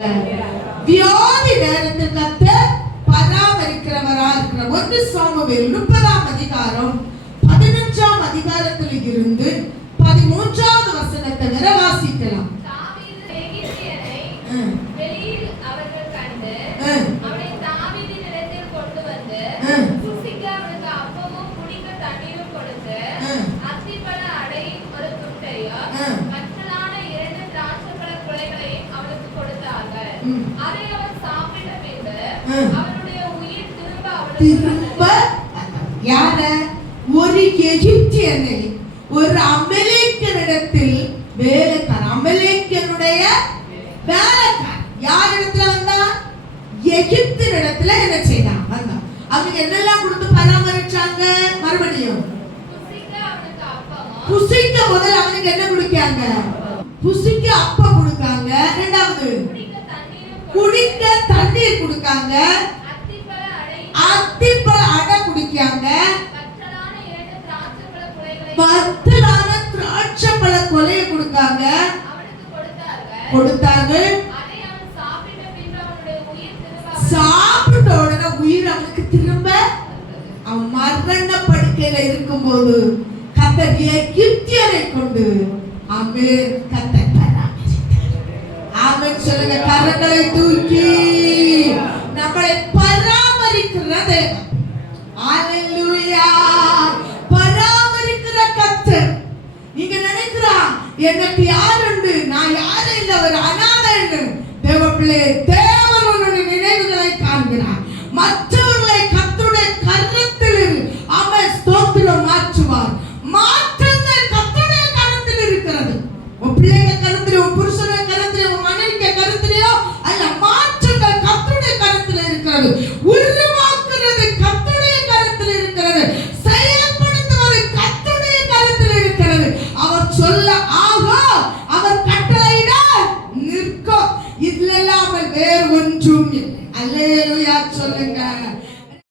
வியாதி நேரத்தில் கர்த்தர் பராமரிக்கிறவரா இருக்கிற 1 சாமுவேல் 30ஆம் அதிகாரம் 11ஆம் அதிகாரத்தில் இருந்து 13வது வசனத்தை வர வாசிக்கலாம். தாவீது எகிப்தியரை வெளியில் அவர்கள் கண்டு அவனை தாவீதினிடத்தில் கொண்டு வந்து புசிக்க அவனுக்கு அப்பமும் குடிக்க தண்ணீரும் கொடுத்து அத்திப்பழ அடையும் ஒரு துண்டையும் மற்றலான 2 திராட்சைப்பழ குலைகளையும் அவனுக்கு கொடுத்தார்கள். அதை அவன் சாப்பிட்ட பின்பு அவனுடைய உயிர் திரும்ப யார ஒரு எகிப்தியனை ஒரு அமலேக்கியனிடத்தில் வேலைக்காரன், அமலேக்கியனுடைய வேலைக்காரன் யார் இடத்துல வந்தா? எகிப்தினிடத்துல என்ன செய்தான்? வந்தான். அவனுக்கு என்னெல்லாம் கொடுத்து பராமரிச்சாங்க? மறுபடியும் புசிக்க முதல்ல அவனுக்கு என்ன கொடுக்காங்க? புசிக்க அப்பம் கொடுக்காங்க. இரண்டாவது குடிக்க தண்ணீர் கொடுக்காங்க. அத்திப்பழ அடை குடிக்காங்க. பத்தலான திராட்சைப்பழ கொலையை கொடுக்காங்க. கொடுத்தார்கள். சாப்பிட்ட உடனே உயிர் அவனுக்கு திரும்ப அவன் மரண படுக்கையில இருக்கும்போது கர்த்தர் எகிப்தியரை கொண்டு கர்த்தர் பராமரித்தார். ஆமென் சொல்லுங்க. கரங்களை தூக்கி நம்மளை பராமரிக்கிற தேவன். ஹalleluya. பராமரிக்கிற கர்த்தர். நீங்க நினைக்கிறா எனக்கு யார் உண்டு, நான் யாரும் இல்லை, ஒரு அனாதை. தேவ பிள்ளை, தேவன் உன்னுடைய நினைவுகளை காண்கிறார். மற்றவர்களை கர்த்தருடைய கரத்தில் அவன் ஸ்தோத்திரம் மாற்றுவார். மாற்றங்கள் கர்த்தருடைய கரத்தில் இருக்கிறது. உன் பிள்ளைங்க கருத்திலே, உன் புருஷனுடைய கருத்திலே, உன் மனைவிக்கு கருத்திலேயோ அல்ல, மாற்றங்கள் கர்த்தருடைய கரத்தில் இருக்கிறது. உருவாக்குறது கர்த்தருடைய கரத்தில் இருக்கிறது. செயல்படுத்துவது கர்த்தருடைய கரத்தில் இருக்கிறது. அவர் சொல்ல ஆகும், அவர் கட்டளையிட நிற்கும். இதில்லாமல் வேறு ஒன்றும் இல்லை. அல்லேலூயா சொல்லுங்க.